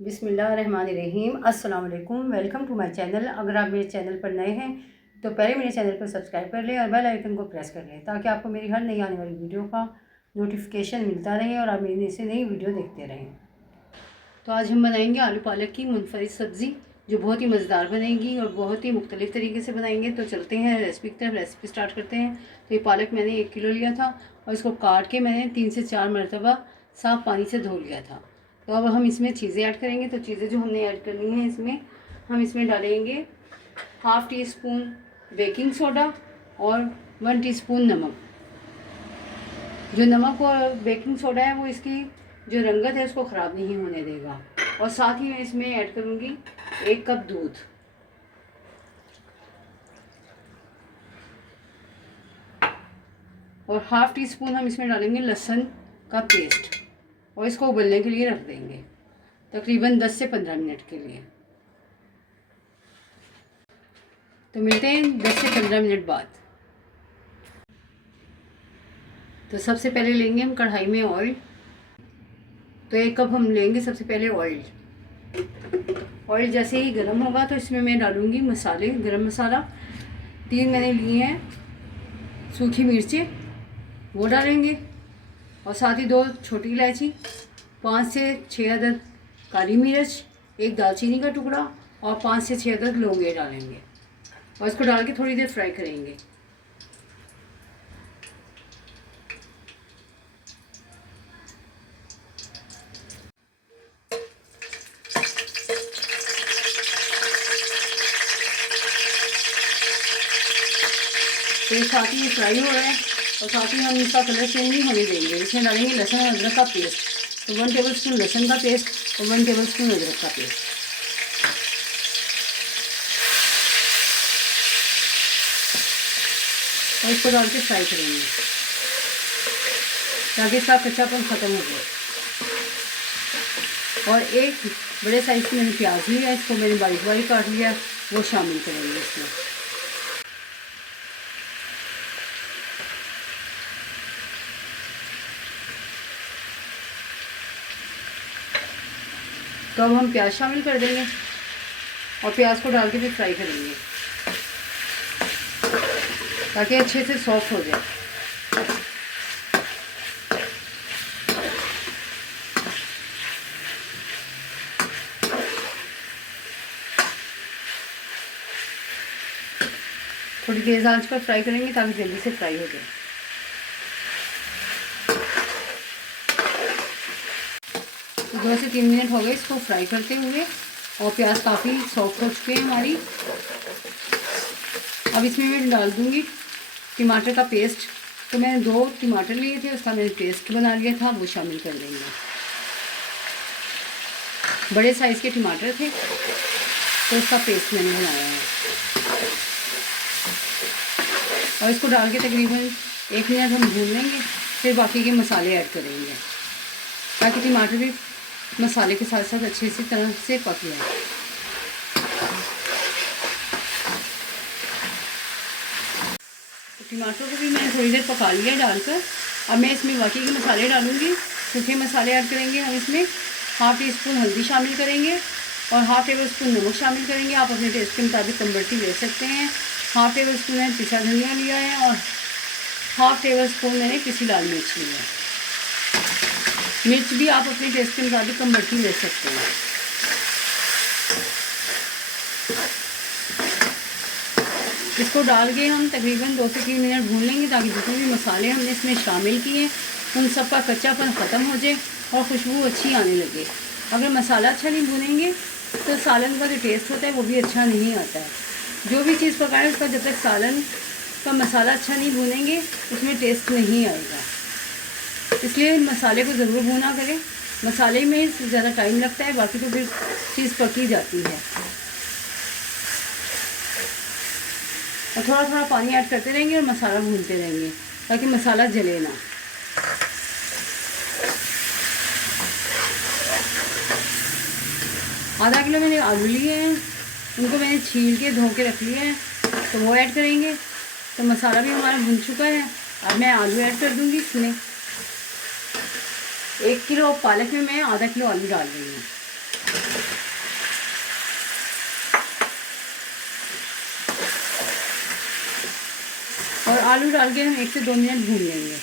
बिस्मिल्लाहिर्रहमानिर्रहीम। अस्सलाम वालेकुम। Welcome to my channel. अगर आप मेरे चैनल पर नए हैं तो पहले मेरे चैनल को सब्सक्राइब कर लें और बेल आइकन को प्रेस कर लें ताकि आपको मेरी हर नई आने वाली वीडियो का नोटिफिकेशन मिलता रहे और आप मेरी से नई वीडियो देखते रहें। तो आज हम बनाएंगे आलू पालक की मुनफरिद सब्ज़ी, जो बहुत ही मज़ेदार बनेगी और बहुत ही मुख्तलिफ़ तरीके से बनाएंगे। तो चलते हैं रेसिपी की तरफ। रेसिपी स्टार्ट करते हैं। तो ये पालक मैंने 1 किलो लिया था और इसको काट के मैंने 3 से 4 मरतबा साफ़ पानी से धो लिया था। तो अब हम इसमें चीज़ें ऐड करेंगे। तो चीज़ें जो हमने ऐड करनी है इसमें, हम इसमें डालेंगे half tea spoon baking soda और 1 टीस्पून नमक। जो नमक और बेकिंग सोडा है वो इसकी जो रंगत है उसको ख़राब नहीं होने देगा। और साथ ही मैं इसमें ऐड करूँगी 1 कप दूध। और हाफ़ टी स्पून हम इसमें डालेंगे लहसुन का पेस्ट और इसको उबलने के लिए रख देंगे तकरीबन 10 से 15 मिनट के लिए। तो मिलते हैं 10 से 15 मिनट बाद। तो सबसे पहले लेंगे हम कढ़ाई में ऑयल। तो 1 कप हम लेंगे सबसे पहले ऑयल। ऑयल जैसे ही गर्म होगा तो इसमें मैं डालूँगी मसाले। गरम मसाला 3 मैंने लिए हैं, सूखी मिर्चें वो डालेंगे और साथ ही 2 छोटी इलायची, 5 से 6 अदद काली मिर्च, 1 दालचीनी का टुकड़ा और 5 से 6 अदद लौंगे डालेंगे और इसको डाल के थोड़ी देर फ्राई करेंगे। तो ये साथ ही फ्राई हो रहा है और साथ ही हम इसका कलर चेंज नहीं होने देंगे। इसमें डालेंगे लहसुन और अदरक का पेस्ट। तो 1 टेबल स्पून लहसुन का पेस्ट और 1 टेबल स्पून अदरक का पेस्ट। और इसको डाल के फ्राई करेंगे ताकि इसका कच्चापन ख़त्म हो जाए। और 1 बड़े साइज़ की मैंने प्याज लिया है, इसको मैंने बारीक बारीक काट लिया, वो शामिल करेंगे इसमें। तो अब हम प्याज शामिल कर देंगे और प्याज को डाल के फिर फ्राई करेंगे ताकि अच्छे से सॉफ्ट हो जाए। थोड़ी तेज़ आंच पर फ्राई करेंगे ताकि जल्दी से फ्राई हो जाए। तो 2 से 3 मिनट हो गए इसको फ्राई करते हुए और प्याज काफ़ी सॉफ्ट हो चुके हैं हमारी। अब इसमें मैं डाल दूँगी टमाटर का पेस्ट। तो मैंने 2 टमाटर लिए थे, उसका मैंने पेस्ट बना लिया था, वो शामिल कर देंगे। बड़े साइज़ के टमाटर थे तो उसका पेस्ट मैंने बनाया है और इसको डाल के तकरीबन 1 मिनट हम भून लेंगे। फिर बाकी के मसाले ऐड करेंगे ताकि टमाटर भी मसाले के साथ साथ अच्छे से तरह से पक जाए। तो टमाटर को भी मैंने थोड़ी देर पका लिया डालकर। अब मैं इसमें बाकी के मसाले डालूँगी। सूखे मसाले ऐड करेंगे हम इसमें। हाफ़ टी स्पून हल्दी शामिल करेंगे और हाफ़ टेबल स्पून नमक शामिल करेंगे। आप अपने टेस्ट के मुताबिक कम बढ़ती ले सकते हैं। हाफ़ टेबल स्पून मैंने पिसा धनिया लिया है और हाफ़ टेबल स्पून मैंने पिसी लाल मिर्च ली है। मिर्च भी आप अपने टेस्ट के मुताबिक कम बढ़ती ले सकते हैं। इसको डाल के हम तकरीबन 2 से 3 मिनट भून लेंगे ताकि जितने भी मसाले हमने इसमें शामिल किए हैं उन सब का कच्चापन ख़त्म हो जाए और खुशबू अच्छी आने लगे। अगर मसाला अच्छा नहीं भूनेंगे तो सालन का जो टेस्ट होता है वो भी अच्छा नहीं आता है। जो भी चीज़ पकाएं उसका जब तक सालन का मसाला अच्छा नहीं भूनेंगे उसमें टेस्ट नहीं आएगा। इसलिए मसाले को ज़रूर भूना करें। मसाले में ज़्यादा टाइम लगता है, बाकी तो फिर चीज़ पकी जाती है। और थोड़ा थोड़ा पानी ऐड करते रहेंगे और मसाला भूनते रहेंगे ताकि मसाला जले ना। आधा किलो मैंने आलू लिए हैं, उनको मैंने छील के धो के रख लिया है, तो वो ऐड करेंगे। तो मसाला भी हमारा भुन चुका है। अब मैं आलू ऐड कर दूँगी इसमें। 1 किलो पालक में मैं आधा किलो आलू डाल रही हूँ। और आलू डाल के हम 1 से 2 मिनट भून लेंगे।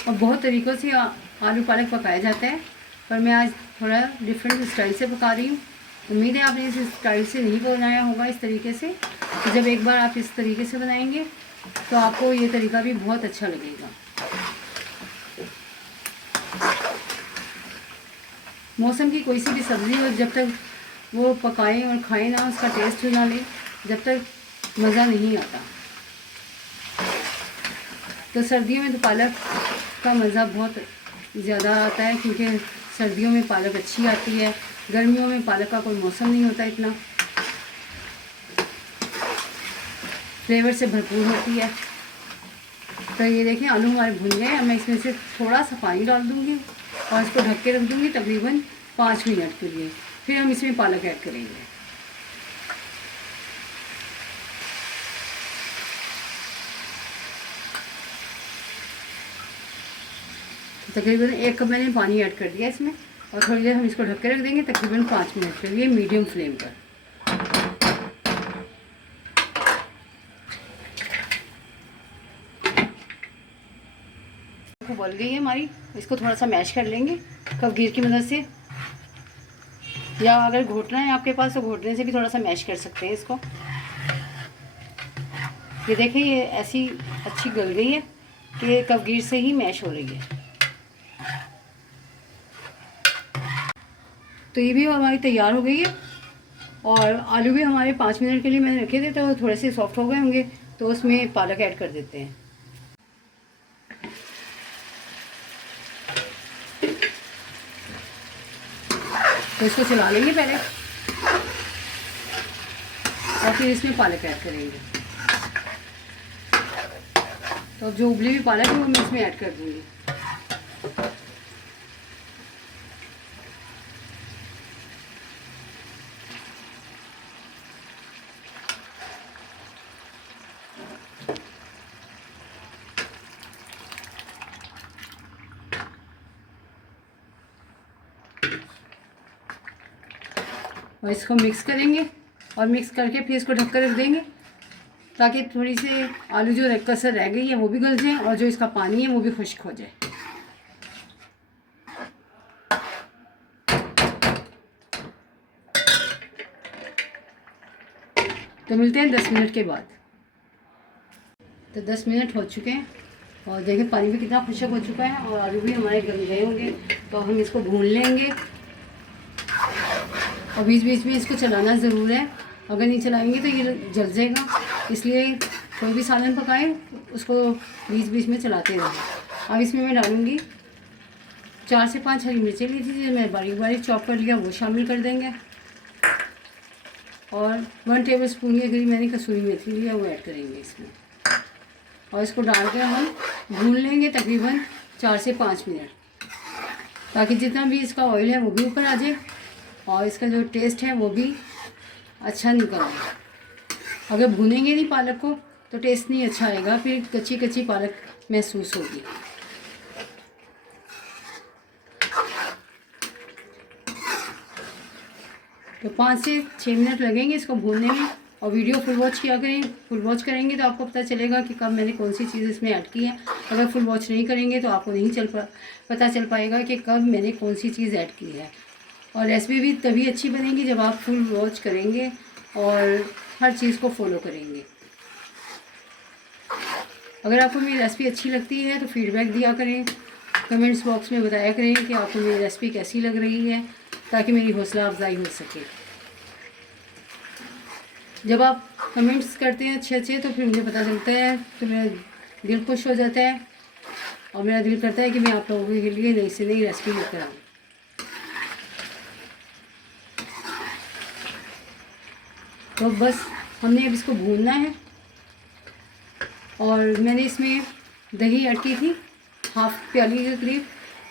और बहुत तरीक़ों से आलू पालक पकाया जाता है, पर मैं आज थोड़ा डिफरेंट स्टाइल से पका रही हूँ। उम्मीद है आपने इस स्टाइल से नहीं बनाया होगा इस तरीके से। तो जब एक बार आप इस तरीके से बनाएंगे तो आपको ये तरीका भी बहुत अच्छा लगेगा। मौसम की कोई सी भी सब्ज़ी हो, जब तक वो पकाएं और खाएं ना, उसका टेस्ट ना लें, जब तक मज़ा नहीं आता। तो सर्दियों में तो पालक का मज़ा बहुत ज़्यादा आता है, क्योंकि सर्दियों में पालक अच्छी आती है। गर्मियों में पालक का कोई मौसम नहीं होता इतना, फ्लेवर से भरपूर होती है। तो ये देखें आलू हमारे भुन गए। अब मैं इसमें से थोड़ा सा पानी डाल दूँगी और इसको ढक के रख दूँगी तकरीबन 5 मिनट के लिए। फिर हम इसमें पालक ऐड करेंगे। तकरीबन 1 कप मैंने पानी ऐड कर दिया इसमें, और थोड़ी देर हम इसको ढक के रख देंगे तकरीबन 5 मिनट के लिए मीडियम फ्लेम पर। उबल गई है हमारी, इसको थोड़ा सा मैश कर लेंगे कपगीर की मदद से, या अगर घोटना है आपके पास तो घोटने से भी थोड़ा सा मैश कर सकते हैं इसको। ये देखें ये ऐसी अच्छी गल गई है कि कपगीर से ही मैश हो रही है। तो ये भी हमारी तैयार हो गई है, और आलू भी हमारे 5 मिनट के लिए मैंने रखे थे, तो थोड़े से सॉफ्ट हो गए होंगे, तो उसमें पालक ऐड कर देते हैं। तो इसको चला लेंगे पहले, और फिर इसमें पालक ऐड करेंगे। तो अब जो उबली हुई पालक है वो मैं इसमें ऐड कर दूँगी। और इसको मिक्स करेंगे, और मिक्स करके फिर इसको ढक कर रख देंगे, ताकि थोड़ी सी आलू जो कसर रह गई है वो भी गल जाए, और जो इसका पानी है वो भी खुश्क हो जाए। तो मिलते हैं 10 मिनट के बाद। तो 10 मिनट हो चुके हैं, और देखिए पानी भी कितना खुश्क हो चुका है, और आलू भी हमारे गल गए होंगे। तो हम इसको भून लेंगे, और बीच बीच में इसको चलाना ज़रूर है। अगर नहीं चलाएंगे तो ये जल जाएगा, इसलिए कोई भी सालन पकाएं उसको बीच बीच में चलाते रहें। अब इसमें मैं डालूँगी 4 से 5 हरी मिर्चें ली थी, जो मैं बारीक बारीक चॉप कर लिया, वो शामिल कर देंगे। और 1 टेबल स्पून के करीब मैंने कसूरी मेथी लिया, वो ऐड करेंगे इसमें, और इसको डाल कर हम भून लेंगे तकरीबन 4 से 5 मिनट, ताकि जितना भी इसका ऑयल है वो भी ऊपर आ जाए, और इसका जो टेस्ट है वो भी अच्छा निकल आए। अगर भूनेंगे नहीं पालक को तो टेस्ट नहीं अच्छा आएगा, फिर कच्ची कच्ची पालक महसूस होगी। तो 5 से 6 मिनट लगेंगे इसको भूनने में, और वीडियो फुल वॉच किया करें। फुल वॉच करेंगे तो आपको पता चलेगा कि कब मैंने कौन सी चीज़ इसमें ऐड की है। अगर फुल वॉच नहीं करेंगे तो आपको नहीं पता चल पाएगा कि कब मैंने कौन सी चीज़ ऐड की है। और रेसिपी भी तभी अच्छी बनेगी जब आप फुल वॉच करेंगे और हर चीज़ को फॉलो करेंगे। अगर आपको मेरी रेसिपी अच्छी लगती है तो फीडबैक दिया करें, कमेंट्स बॉक्स में बताया करें कि आपको मेरी रेसिपी कैसी लग रही है, ताकि मेरी हौसला अफजाई हो सके। जब आप कमेंट्स करते हैं अच्छे तो फिर मुझे पता चलता है, तो मेरा दिल खुश हो जाता है, और मेरा दिल करता है कि मैं आप लोगों के लिए नई से नई रेसिपी लेकर आऊँ। तो बस हमने अब इसको भूनना है, और मैंने इसमें दही ऐड की थी 1/2 प्याली के करीब,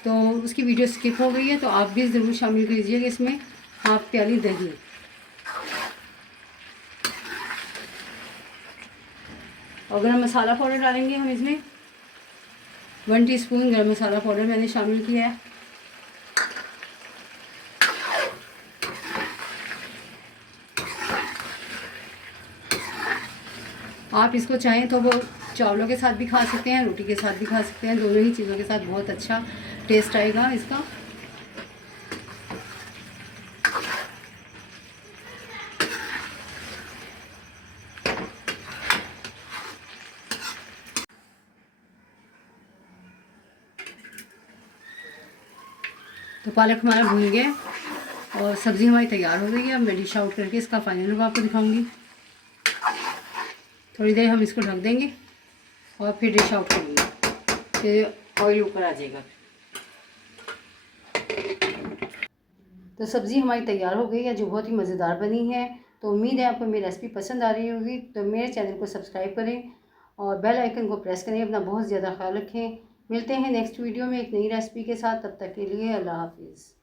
तो उसकी वीडियो स्किप हो गई है, तो आप भी ज़रूर शामिल कीजिएगा इसमें हाफ प्याली दही। और गरम मसाला पाउडर डालेंगे हम इसमें 1 टीस्पून गरम मसाला पाउडर मैंने शामिल किया है। आप इसको चाहें तो वो चावलों के साथ भी खा सकते हैं, रोटी के साथ भी खा सकते हैं, दोनों ही चीज़ों के साथ बहुत अच्छा टेस्ट आएगा इसका। तो पालक हमारा भून गया और सब्ज़ी हमारी तैयार हो गई है। अब मैं डिश आउट करके इसका फाइनल लुक आपको दिखाऊंगी। थोड़ी देर हम इसको ढक देंगे और फिर डिश आउट करेंगे, फिर ऑयल ऊपर आ जाएगा। तो सब्ज़ी हमारी तैयार हो गई है, जो बहुत ही मज़ेदार बनी है। तो उम्मीद है आपको मेरी रेसिपी पसंद आ रही होगी। तो मेरे चैनल को सब्सक्राइब करें और बेल आइकन को प्रेस करें। अपना बहुत ज़्यादा ख्याल रखें। मिलते हैं नेक्स्ट वीडियो में एक नई रेसिपी के साथ। तब तक के लिए अल्लाह हाफिज़।